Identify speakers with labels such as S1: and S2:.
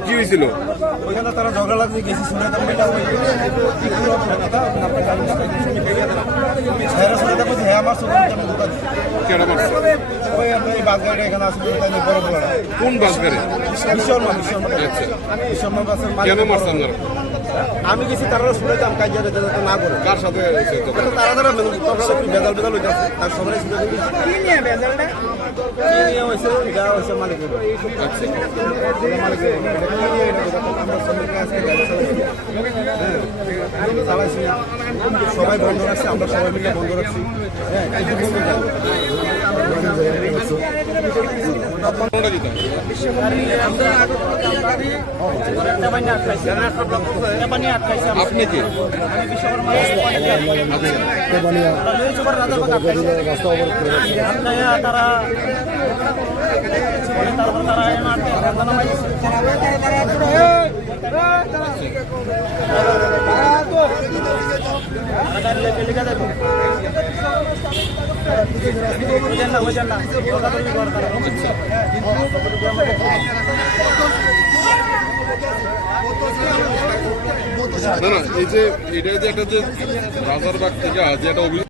S1: কি হয়েছিল
S2: ওইখানে তারা ঝগড়া লাগছে গেছি শুনে হ্যাঁ হ্যাঁ আমার ওই আমরা এই বাস গাড়ি এখানে আসলে বড় বড়।
S1: কোন বাস গাড়ি
S2: বিশ্বকর্মা বিশ্বকর্মা
S1: আচ্ছা।
S2: বিশ্বকর্মা বাসের
S1: কেন
S2: মালিক।
S1: মারছেন তারা?
S2: আমি গেছি তারা শুনেছিলাম কাজ না করে
S1: কার সাথে
S2: তারা তারা বেজাল বেজাল হইতেছে। তার সবাই সবাই বন্ধ রাখছে আমরা সবাই মিলে বন্ধ রাখছি। হ্যাঁ কিন্তু বন্ধ কেন?
S1: কোনটা দিতাম আপনি কি না না এই যে এটা যে একটা যে রাজারবাগ থেকে আজ একটা অভিযোগ